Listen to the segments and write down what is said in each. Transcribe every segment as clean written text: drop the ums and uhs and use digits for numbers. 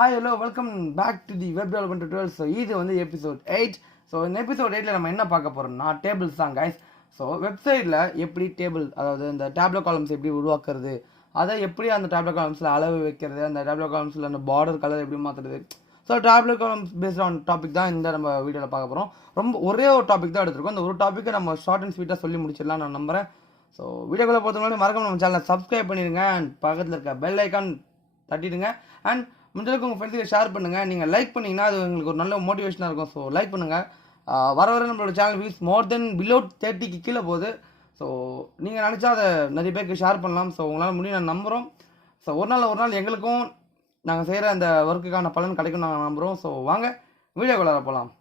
Hi, hello, welcome back to the web development tutorial. So, this is episode 8. So, in episode 8, we will talk tables, guys. So, website la எப்படி table அதாவது இந்த டேப்லோ columns எப்படி உருவாக்குறது, அதை எப்படி அந்த டேப்லோ காலம்ஸில் அளவு வைக்கிறது, அந்த டேப்லோ காலம்ஸில் அந்த பார்டர் கலர் எப்படி மாற்றுறது. So table columns paste on topic தான் இந்த நம்ம வீடியோவில் பார்க்க போகிறோம். ஒரே ஒரு டாபிக் தான் எடுத்துருக்கோம். இந்த ஒரு டாப்பிக்கை நம்ம ஷார்ட் அண்ட் ஸ்வீட்டாக சொல்லி முடிச்சிடலாம் நான் நம்புகிறேன். ஸோ வீடியோக்குள்ளே பொறுத்தவரை மறக்காம நம்ம சேனலை சப்ஸ்கிரைப் பண்ணிடுங்க அண்ட் பக்கத்தில் இருக்க பெல் ஐக்கான் தட்டிடுங்க அண்ட் முடிஞ்சளவுக்கு உங்கள் ஃப்ரெண்ட்ஸுக்கு ஷேர் பண்ணுங்கள். நீங்கள் லைக் பண்ணிங்கன்னா அது உங்களுக்கு ஒரு நல்ல மோட்டிவேஷனாக இருக்கும். ஸோ லைக் பண்ணுங்கள். வர நம்மளோட சேனல் வியூஸ் மோர் தென் பிலோ 30க்கு கீழே போகுது. ஸோ நீங்கள் நினச்சா அதை நிறைய பேருக்கு ஷேர் பண்ணலாம். ஸோ உங்களால் முடியும் நான் நம்புகிறோம். ஸோ ஒரு நாள் எங்களுக்கும் நாங்கள் செய்கிற அந்த ஒர்க்குக்கான பலன் கிடைக்கும் நாங்கள் நம்புகிறோம். ஸோ வாங்க வீடியோக்குள்ள போகலாம்.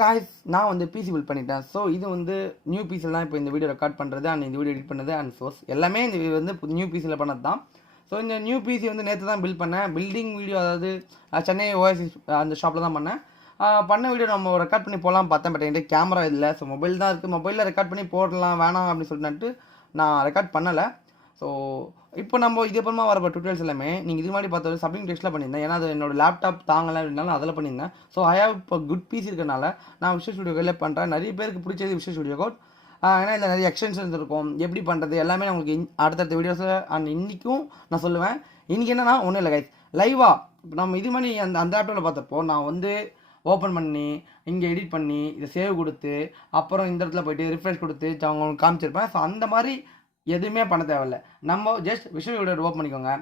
காய்ஸ் நான் பிசி பில்ட் பண்ணிட்டேன். ஸோ இது நியூ பிசியில் தான் இப்போ இந்த வீடியோ ரெக்கார்ட் பண்ணுறது அண்ட் இந்த வீடியோ எடிட் பண்ணுறது அண்ட் சோர்ஸ் எல்லாமே இந்த நியூ பிசியில் பண்ணது தான். ஸோ இந்த நியூ பிசி நேற்று தான் பில்ட் பண்ணேன். பில்டிங் வீடியோ அதாவது சென்னை ஓஎஸ்சி அந்த ஷாப்பில் தான் பண்ண வீடியோ நம்ம ரெக்கார்ட் பண்ணி போகலாம் பார்த்தேன். பட் என்கிட்ட கேமரா இல்லை. ஸோ மொபைல் தான் இருக்குது. மொபைலில் ரெக்கார்ட் பண்ணி போடலாம் வேணாம் அப்படின்னு சொல்லிட்டு நான் ரெக்கார்ட் பண்ணலை. ஸோ இப்போ நம்ம இதுக்கப்புறமா வரப்போ டுட்டோரியல்ஸ் எல்லாமே நீங்கள் இது மாதிரி பார்த்து சப்ளிங் டெஸ்ட்டில் பண்ணியிருந்தேன். ஏன்னா அது என்னோட லேப்டாப் தாங்கலை அப்படின்னாலும் அதில் பண்ணியிருந்தேன். ஸோ ஐ ஹேவ் இப்போ குட் பீஸ் இருக்கிறனால நான் விஷுவல் ஸ்டுடியோ கையில் பண்ணுறேன். நிறைய பேருக்கு பிடிச்சது விஷுவல் ஸ்டுடியோ கோட். ஏன்னா இதில் நிறைய எக்ஸ்டென்ஷன்ஸ் இருக்கும். எப்படி பண்ணுறது எல்லாமே நான் உங்களுக்கு அடுத்தடுத்த வீடியோஸை அண்ட் இன்றைக்கும் நான் சொல்லுவேன். இன்றைக்கி என்னன்னா ஒன்றும் இல்லை கைஸ், லைவாக இப்போ நம்ம இது மாதிரி அந்த லேப்டாப்பில் பார்த்தப்போ நான் ஓப்பன் பண்ணி இங்கே எடிட் பண்ணி இதை சேவ் கொடுத்து அப்புறம் இந்த இடத்துல போய்ட்டு ரிஃப்ரெஷ் கொடுத்து அவங்களுக்கு காமிச்சிருப்பேன். ஸோ அந்த மாதிரி எதுவுமே பண்ண தேவையில்லை. நம்ம ஜஸ்ட் விஷுவல் வீடியோ ஓப்பன் பண்ணிக்கோங்க.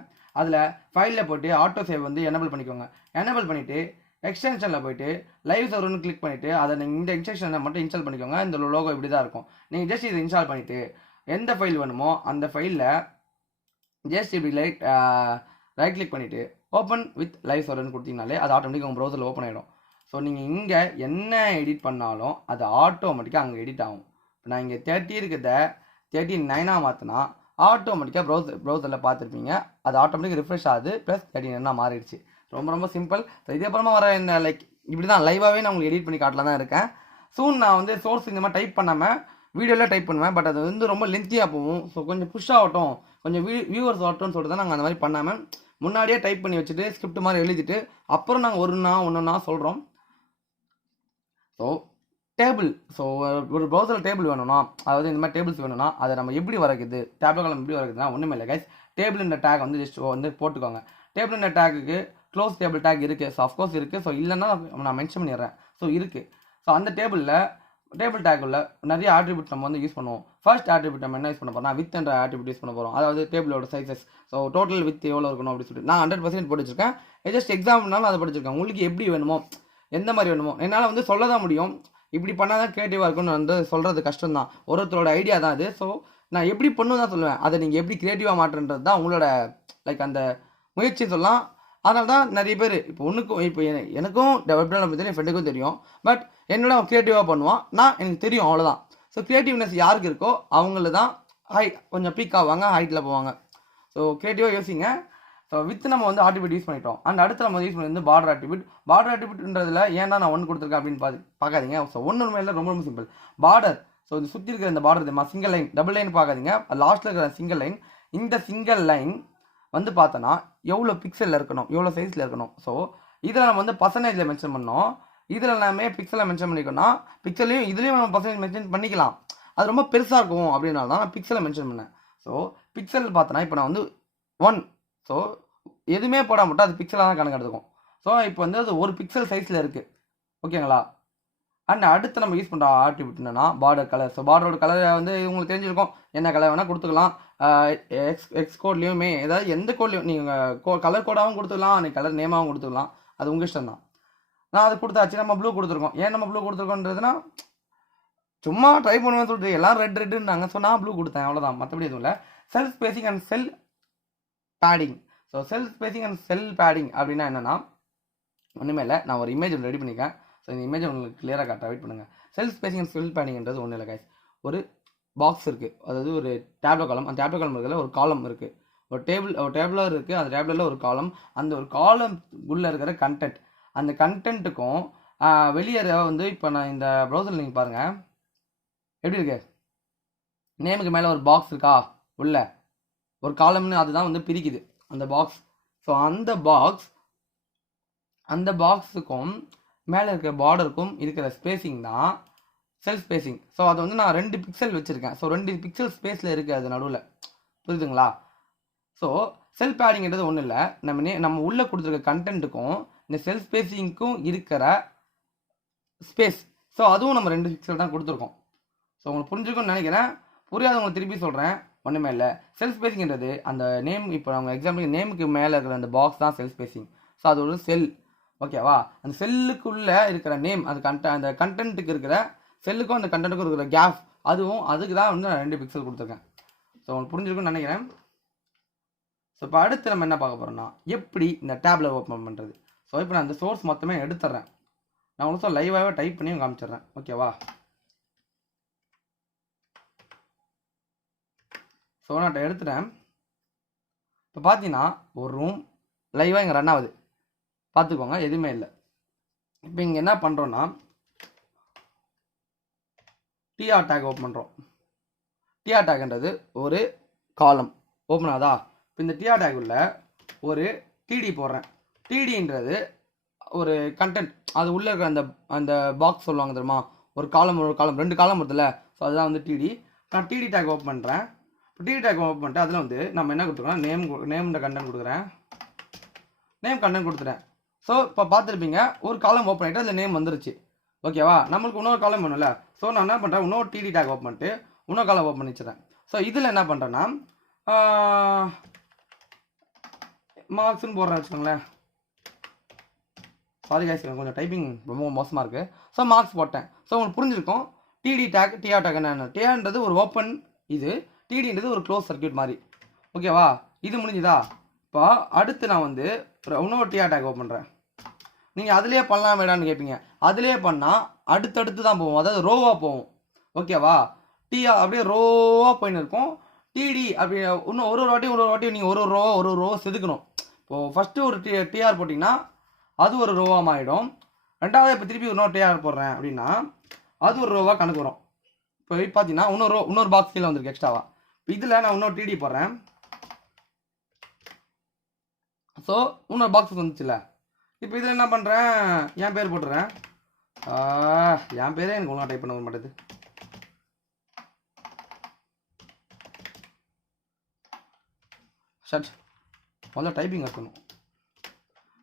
அதில் ஃபைலில் போய்ட்டு ஆட்டோ சேவ் எனேபிள் பண்ணிக்கோங்க. எனேபிள் பண்ணிவிட்டு எக்ஸ்டென்ஷனில் போய்ட்டு லைவ் சர்வர்னு கிளிக் பண்ணிவிட்டு அதை நீங்கள் இந்த எக்ஸ்டென்ஷனை மட்டும் இன்ஸ்டால் பண்ணிக்கோங்க. இந்த லோகோ இப்படி தான் இருக்கும். நீங்கள் ஜஸ்ட் இதை இன்ஸ்டால் பண்ணிவிட்டு எந்த ஃபைல் வேணுமோ அந்த ஃபைலில் ஜஸ்ட் இப்படி ரைட் கிளிக் பண்ணிவிட்டு ஓப்பன் வித் லைவ் சர்வர்னு கொடுத்தீங்கனாலே அது ஆட்டோமேட்டிக்காக உங்கள் ப்ரௌசரில் ஓப்பன் ஆகிடும். ஸோ நீங்கள் இங்கே என்ன எடிட் பண்ணாலும் அது ஆட்டோமேட்டிக்காக அங்கே எடிட் ஆகும். இப்போ நான் இங்கே 30 இருக்கிறத 39 மாற்றினா ஆட்டோமேட்டிக்காக ப்ரௌசரில் பார்த்துருப்பீங்க. அது ஆட்டோமேட்டிக்காக ரிஃப்ரெஷ் ஆகுது. ப்ளஸ் 39 மாறிடுச்சு. ரொம்ப சிம்பிள். ஸோ இதுக்கப்புறமா வர இந்த இப்படி தான் லைவாகவே நான் உங்களுக்கு எடிட் பண்ணி காட்டலாம் தான் இருக்கேன். சூன் நான் சோர்ஸ் இந்த மாதிரி டைப் பண்ணாமல் வீடியோவில் டைப் பண்ணுவேன். பட் அது ரொம்ப லென்த்தியாக போகும். ஸோ கொஞ்சம் புஷ் ஆகட்டும், கொஞ்சம் வியூவர்ஸ் ஆகட்டும்னு சொல்லிட்டு தான் நாங்கள் அந்த மாதிரி பண்ணாமல் முன்னாடியே டைப் பண்ணி வச்சுட்டு ஸ்கிரிப்ட் மாதிரி எழுதிட்டு அப்புறம் நாங்கள் ஒன்றா சொல்கிறோம். ஸோ டேபிள், ஸோ ஒரு ப்ரௌசரில் டேபிள் வேணும்னா அதாவது இந்த மாதிரி டேபிள்ஸ் வேணும்னா அதை நம்ம எப்படி வரைக்குது, டேப்லோ காலம் எப்படி வரைக்குதுன்னா ஒன்றுமே இல்லை கைஸ். டேபிள்ன்ற டேக் ஜஸ்ட் போட்டுக்கோங்க. டேபிள்ன்ற டேக்குக்கு க்ளோஸ் டேபிள் டேக் இருக்குது. ஸோ அஃப்கோர்ஸ் இருக்குது. ஸோ இல்லைன்னா நான் மென்ஷன் பண்ணிடுறேன். ஸோ இருக்குது. ஸோ அந்த டேபிள் டேக்குள்ள நிறைய ஆட்ரிபியூட் நம்ம யூஸ் பண்ணுவோம். ஃபர்ஸ்ட் ஆட்ரிபியூட் நம்ம என்ன யூஸ் பண்ண போகிறோம், வித் என்ற ஆட்ரிபியூட் யூஸ் பண்ண போகிறோம். அதாவது டேபிளோட சைஸஸ். ஸோ டோட்டல் வித் எவ்வளோ இருக்கணும் அப்படின்னு சொல்லிட்டு நான் 100% போட்டு வச்சிருக்கேன். ஜஸ்ட் எக்ஸாம்பிள்னாலும் அதை படிச்சிருக்கேன். உங்களுக்கு எப்படி வேணுமோ எந்த மாதிரி வேணுமோ என்னால் சொல்ல தான் முடியும். இப்படி பண்ணால் தான் க்ரியேட்டிவாக இருக்கும்னு சொல்கிறது கஷ்டம் தான். ஒருத்தரோட ஐடியா தான் அது. ஸோ நான் எப்படி பண்ணு தான் சொல்லுவேன். அதை நீங்கள் எப்படி க்ரியேட்டிவாக மாற்றுன்றது தான் உங்களோட அந்த முயற்சி சொல்லலாம். அதனால தான் நிறைய பேர் இப்போ எனக்கும் வெப்டெவலப்மெண்ட் பற்றி என் ஃப்ரெண்டுக்கும் தெரியும். பட் என்னோட அவன் க்ரியேட்டிவாக பண்ணுவான், நான் எனக்கு தெரியும், அவ்வளோதான். ஸோ க்ரியேட்டிவ்னஸ் யாருக்கு இருக்கோ அவங்கள தான் கொஞ்சம் பீக் ஆவாங்க, ஹைட்டில் போவாங்க. ஸோ க்ரியேட்டிவாக யோசிங்க. ஸோ வித் நம்ம ஆட்ரிபியூட் யூஸ் பண்ணிட்டோம். அண்ட் அடுத்து நம்ம யூஸ் பண்ணி பார்டர் ஆட்ரிபியூட்ன்றதுல ஏன்னா நான் 1 கொடுத்துருக்கேன் அப்படின்னு பார்க்காதீங்க. ஸோ ஒன்று மேலே ரொம்ப சிம்பிள். பார்டர், ஸோ இது சுற்றி இருக்கிற இந்த பார்டர் தெரியுமா, சிங்கிள் லைன் டபுள் லைன் பார்க்காதீங்க. லாஸ்ட்டில் இருக்கிற சிங்கிள் லைன். இந்த சிங்கிள் லைன் பார்த்தோன்னா எவ்வளோ பிக்சலில் இருக்கணும், எவ்வளோ சைஸில் இருக்கணும். ஸோ இதில் நம்ம பர்சன்டேஜில் மென்ஷன் பண்ணோம். இதில் எல்லாமே பிக்சலில் மென்ஷன் பண்ணிக்கோன்னா பிக்சலையும் இதுலேயும் நம்ம பர்சன்டேஜ் மென்ஷன் பண்ணிக்கலாம். அது ரொம்ப பெருசாக இருக்கும் அப்படின்னால தான் நான் பிக்சலை மென்ஷன் பண்ணேன். ஸோ பிக்சல் பார்த்தோன்னா இப்போ நான் 1, ஸோ எதுவுமே போட மட்டும் அது பிக்சலாக தான் கணக்கு எடுத்துக்கும். ஸோ இப்போ அது 1 பிக்சல் சைஸில் இருக்குது. ஓகேங்களா. அண்ட் அடுத்து நம்ம யூஸ் பண்ணுற ஆட்ரிபியூட் என்னன்னா பார்டர் கலர். ஸோ பார்டரோட கலர் உங்களுக்கு தெரிஞ்சிருக்கும். என்ன கலர் வேணால் கொடுத்துக்கலாம். எக்ஸ் கோட்லேயுமே ஏதாவது எந்த கோட்லேயும் நீங்கள் கலர் கோடாகவும் கொடுத்துக்கலாம், நீங்கள் கலர் நேமாகவும் கொடுத்துக்கலாம். அது உங்கள் இஷ்டம் தான். நான் அது கொடுத்தாச்சு. நம்ம ப்ளூ கொடுத்துருக்கோம். ஏன் நம்ம ப்ளூ கொடுத்துருக்கோன்றதுனா சும்மா ட்ரை பண்ணுவேன்னு சொல்லிட்டு எல்லாம் ரெட்டுன்னாங்க. ஸோ நான் ப்ளூ கொடுத்தேன், அவ்வளோதான். மற்றபடி எதுவும் இல்லை. செல் spacing and sell padding. So sell spacing and sell padding அப்படின்னா என்னென்னா ஒன்றுமே இல்லை. நான் ஒரு இமேஜ் ரெடி பண்ணிக்கேன். ஸோ இந்த இமேஜ் உங்களுக்கு கிளியராக காட்ட வெயிட் பண்ணுங்கள். செல் ஸ்பேசிங் அண்ட் செல் பேடிங்கிறது ஒன்றும் இல்லை கைஸ். ஒரு பாக்ஸ் இருக்குது, அதாவது ஒரு டேப்லோ காலம். அந்த டேப்லோ காலம் இருக்கிற ஒரு காலம் இருக்குது. ஒரு டேபிளர் இருக்குது. அந்த டேபிளரில் ஒரு காலம். அந்த ஒரு காலம் உள்ளே இருக்கிற கண்டென்ட், அந்த கண்டென்ட்டுக்கும் வெளியே இப்போ நான் இந்த ப்ரௌசரில் நீங்கள் பாருங்கள், எப்படி இருக்கு? நேமுக்கு மேலே ஒரு பாக்ஸ் இருக்கா, உள்ள ஒரு காலம்னு அதுதான் வந்து பிரிக்குது அந்த பாக்ஸ். ஸோ அந்த பாக்ஸுக்கும் மேலே இருக்கிற பார்டருக்கும் இருக்கிற ஸ்பேசிங் தான் செல் ஸ்பேசிங். ஸோ அது வந்து நான் 2 பிக்சல் வச்சுருக்கேன். ஸோ 2 பிக்சல் ஸ்பேஸில் இருக்குது அது நடுவில், புரியுதுங்களா? ஸோ செல் பேடிங்கிறது ஒன்றும் இல்லை, நம்ம உள்ளே கொடுத்துருக்க கண்டென்ட்டுக்கும் இந்த செல் ஸ்பேசிங்க்கும் இருக்கிற ஸ்பேஸ். ஸோ அதுவும் நம்ம 2 பிக்சல் தான் கொடுத்துருக்கோம். ஸோ உங்களுக்கு புரிஞ்சுக்கும்னு நினைக்கிறேன். புரியாதவங்க திருப்பி சொல்கிறேன், ஒன்றுமே இல்லை. செல் ஸ்பேசிங்கிறது அந்த நேம், இப்போ நம்ம எக்ஸாம்பிளுக்கு நேமுக்கு மேலே இருக்கிற அந்த பாக்ஸ் தான் செல் ஸ்பேசிங். ஸோ அது ஒரு செல், ஓகேவா? அந்த செல்லுக்குள்ளே இருக்கிற நேம், அந்த கண்டென்ட்டுக்கு இருக்கிற செல்லுக்கும் அந்த கண்டென்ட்டுக்கும் இருக்கிற கேப், அதுக்கு தான் வந்து நான் 2 பிக்சல் கொடுத்துருக்கேன். ஸோ உங்களுக்கு புரிஞ்சிருக்குன்னு நினைக்கிறேன். ஸோ இப்போ அடுத்து நம்ம என்ன பார்க்க போகிறோம்னா, எப்படி இந்த டேப்ல ஓப்பன் பண்ணுறது. ஸோ இப்போ நான் இந்த சோர்ஸ் மொத்தமே எடுத்துட்றேன். நான் உங்களுக்கு லைவாகவே டைப் பண்ணி காமிச்சிடுறேன், ஓகேவா? ஸோ நான் எடுத்துட்டேன். இப்போ பார்த்தீங்கன்னா ஒரு ரூம் லைவாக இங்கே ரன் ஆகுது, பார்த்துக்கோங்க, எதுவுமே இல்லை. இப்போ இங்கே என்ன பண்ணுறோன்னா டிஆர் டேக் ஓப்பன் பண்ணுறோம். டிஆர் டேக்ன்றது ஒரு காலம் ஓப்பன் ஆகுதா? இப்போ இந்த டிஆர் டேக் உள்ள ஒரு டிடி போடுறேன். டிடின்றது ஒரு கண்டென்ட், அது உள்ளே இருக்கிற அந்த பாக்ஸ் சொல்லுவாங்க தெரியுமா, ஒரு காலம் 2 காலம் வருதுல்ல, ஸோ அதுதான் வந்து டிடி. நான் டிடி டேக் ஓப்பன் பண்ணுறேன். இப்போ டிடி டேக் ஓப்பன் பண்ணிட்டு அதில் வந்து நம்ம என்ன கொடுத்துருக்கோம், நேம்ன்ற கண்டென்ட் கொடுக்குறேன். நேம் கண்டென்ட் கொடுத்துறேன். ஸோ இப்போ பார்த்துருப்பீங்க, ஒரு காலம் ஓப்பன் ஆகிட்டு அதில் நேம் வந்துருச்சு, ஓகேவா? நம்மளுக்கு இன்னொரு காலம் வேணும்ல, ஸோ நான் என்ன பண்ணுறேன், இன்னொரு டிடி டேக் ஓப்பன் பண்ணிட்டு இன்னொரு காலம் ஓப்பன் பண்ணி வச்சுறேன். ஸோ இதில் என்ன பண்ணுறேன்னா மார்க்ஸ்ன்னு போடுறேன் வச்சுக்கோங்களேன். சாரி கைஸ், கொஞ்சம் டைப்பிங் ரொம்ப மோசமாக இருக்குது. ஸோ மார்க்ஸ் போட்டேன். ஸோ உங்களுக்கு புரிஞ்சிருக்கும் டிடி டேக் டிஆர் டேக் என்ன. டிஆர்ன்றது ஒரு ஓப்பன், இது டிடின்றது ஒரு க்ளோஸ் சர்க்கியூட் மாதிரி, ஓகேவா? இது முடிஞ்சுதா? இப்போ அடுத்து நான் வந்து இன்னொரு டிஆர் டேக் ஓப்பன் பண்ணுறேன். நீங்கள் அதிலே பண்ணலாம் வேடான்னு கேட்பீங்க. அதிலே பண்ணால் அடுத்தடுத்து தான் போவோம், அதாவது ரோவாக போவோம், ஓகேவா? டிஆர் அப்படியே ரோவாக போயின்னு இருக்கும். டிடி அப்படி இன்னும் ஒரு வாட்டி நீங்கள் ஒரு ரோ செதுக்கணும். இப்போது ஃபஸ்ட்டு ஒரு டிஆர் போட்டிங்கன்னா அது ஒரு ரோவாக மாறிடும். ரெண்டாவது இப்போ திருப்பி இன்னொரு டிஆர் போடுறேன் அப்படின்னா அது ஒரு ரோவாக கணக்கு வரும். இப்போ பார்த்தீங்கன்னா இன்னொரு பாக்ஸ் கீழே வந்திருக்கு எக்ஸ்ட்ராவா. இப்போ இதில் நான் இன்னொரு டிடி போடுறேன். ஸோ இன்னொரு பாக்ஸ் வந்துச்சுல்ல. இப்போ இதில் என்ன பண்ணுறேன், என் பேர் போட்டுறேன். என் பேரே எனக்கு ஒழுங்காக டைப் பண்ண வர மாட்டேது. ஷட், முதல்ல டைப்பிங் இருக்கணும்.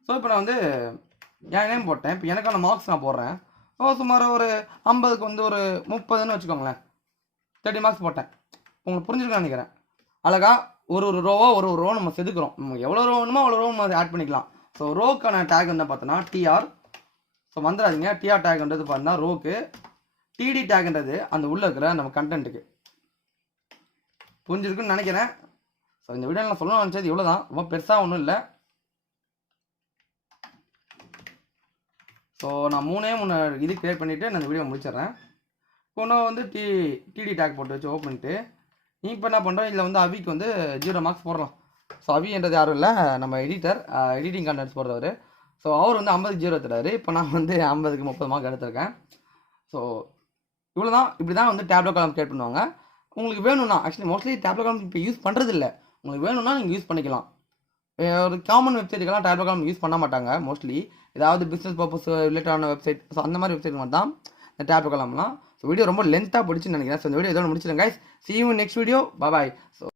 ஸோ இப்போ நான் வந்து என் நேம் போட்டேன். இப்போ எனக்கான மார்க்ஸ் நான் போடுறேன். சுமார் ஒரு 50க்கு வந்து ஒரு 30ன்னு வச்சுக்கோங்களேன். 30 மார்க்ஸ் போட்டேன். உங்களுக்கு புரிஞ்சுருக்கேன்னு நினைக்கிறேன். அழகா ஒரு ரோவோ ரோ நம்ம செதுக்குறோம். நமக்கு எவ்வளோ ரோ வேணுமோ அவ்வளோ ரோ நம்ம ஆட் பண்ணிக்கலாம். ஸோ ரோக்கான டேக் வந்து பார்த்தோன்னா டிஆர். ஸோ வந்துடாதீங்க, டிஆர் டேக்ன்றது பார்த்தீங்கன்னா ரோக்கு, டிடி டேக்ன்றது அந்த உள்ளே இருக்கிற நம்ம கண்டென்ட்டுக்கு. புரிஞ்சிருக்குன்னு நினைக்கிறேன். ஸோ இந்த வீடியோ நான் சொல்லணும்னு நினச்சது இவ்வளோ தான், ரொம்ப பெருசாக ஒன்றும் இல்லை. ஸோ நான் 3 இது கிரியேட் பண்ணிவிட்டு நான் இந்த வீடியோ முடிச்சிடுறேன். இப்போ நான் வந்து டிடி டேக் போட்டு வச்சு ஓப்பன் பண்ணிட்டு இப்போ என்ன பண்ணுறோம், இதில் வந்து அவிக்கு வந்து 0 மார்க்ஸ் போடலாம். ஸோ அவின்றது யாரும் இல்லை, நம்ம எடிட்டிங் கண்டென்ட்ஸ் போடுறவர். ஸோ அவர் வந்து 50க்கு 0 எடுத்துட்டாரு. இப்போ நான் வந்து 50க்கு 30 மார்க் எடுத்திருக்கேன். ஸோ இவ்வளோ தான். இப்படி தான் வந்து டேப்லோ காலம் கிரியேட் பண்ணுவாங்க. உங்களுக்கு வேணும்னா, ஆக்சுவலி மோஸ்ட்லி டேப்லோ காலம் இப்போ யூஸ் பண்ணுறது இல்லை. உங்களுக்கு வேணும்னா நீங்கள் யூஸ் பண்ணிக்கலாம். ஒரு காமன் வெப்சைட்டுக்கெல்லாம் டேப்லோ காலம் யூஸ் பண்ண மாட்டாங்க மோஸ்ட்லி. ஏதாவது பிஸ்னஸ் பர்பஸ் ரிலேட்டடான வெப்சைட், ஸோ அந்த மாதிரி வெப்சைட் மட்டும் தான் இந்த டேப்லோ காலம்லாம். ஸோ வீடியோ ரொம்ப லென்த்தாக பிடிச்சுன்னு நினைக்கிறேன். ஸோ இந்த வீடியோ இதோட முடிச்சிடுங்க guys. See you in next video. Bye bye. So